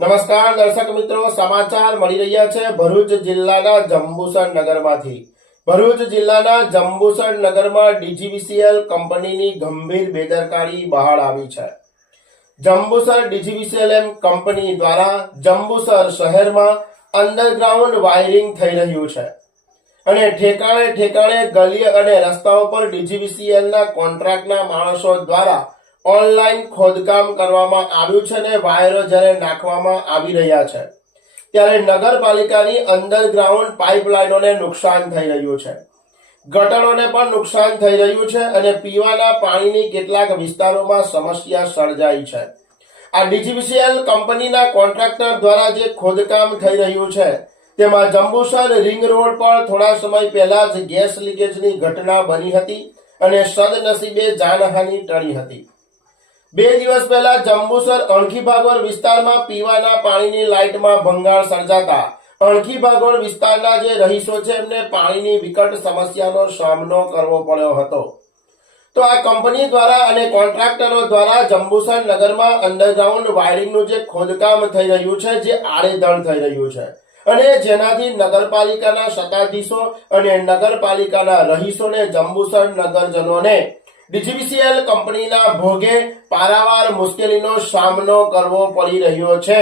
નમસ્કાર દર્શક મિત્રો, સમાચાર મળી રહ્યા છે ભરૂચ જિલ્લાના જંબુસર નગરમાંથી। ભરૂચ જિલ્લાના જંબુસર નગરમાં ડીજીવીસીએલ કંપનીની ગંભીર બેદરકારી બહાર આવી છે। જંબુસર ડીજીવીસીએલ કંપની દ્વારા જંબુસર શહેરમાં અંડરગ્રાઉન્ડ વાયરિંગ થઈ રહ્યું છે અને ઠેકાણે ઠેકાણે ગલી અને રસ્તાઓ પર ડીજીવીસીએલના કોન્ટ્રાક્ટના માણસો દ્વારા ઓનલાઈન ખોદકામ કરવામાં આવ્યું છે અને વાયરો જ્યારે નાખવામાં આવી રહ્યા છે ત્યારે નગરપાલિકાની અંડરગ્રાઉન્ડ પાઇપલાઇનોને નુકસાન થઈ રહ્યું છે, ગટરોને પણ નુકસાન થઈ રહ્યું છે અને પીવાના પાણીની કેટલાક વિસ્તારોમાં સમસ્યા સર્જાઈ છે। આ ડીજીવીસીએલ કંપનીના કોન્ટ્રાક્ટર દ્વારા જે ખોદકામ થઈ રહ્યું છે તેમાં જંબુસર રિંગ રોડ પર થોડા સમય પહેલા જ ગેસ લીકેજની ઘટના બની હતી અને સદનસીબે જાનહાનિ ટળી હતી। 2 દિવસ પહેલા જંબુસર અણખી ભાગોળ વિસ્તારમાં પીવાના પાણીની લાઇટમાં ભંગાણ સર્જાતા અણખી ભાગોળ વિસ્તારના જે રહીશો છે એમને પાણીની વિકટ સમસ્યાનો સામનો કરવો પડ્યો હતો। તો આ કંપની દ્વારા અને કોન્ટ્રાક્ટરો દ્વારા જંબુસર નગરમાં અંડરગ્રાઉન્ડ વાયરિંગનું જે ખોદકામ થઈ રહ્યું છે જે આડેધડ થઈ રહ્યું છે અને જેનાથી નગરપાલિકાના સત્તાધીશો અને નગરપાલિકાના રહીશોને જંબુસર નગરજનોને ડીજીવીસીએલ કંપનીના ભોગે પારાવાર મુશ્કેલીનો સામનો કરવો પડી રહ્યો છે।